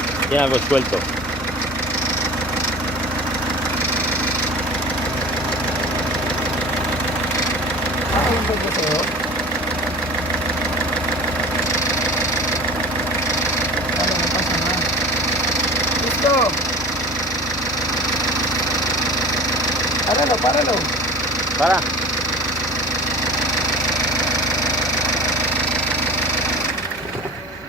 Tiene algo suelto. Nakahintog ba sa'yo? Ano, napasa na. Gusto! Paralo, paralo. Para.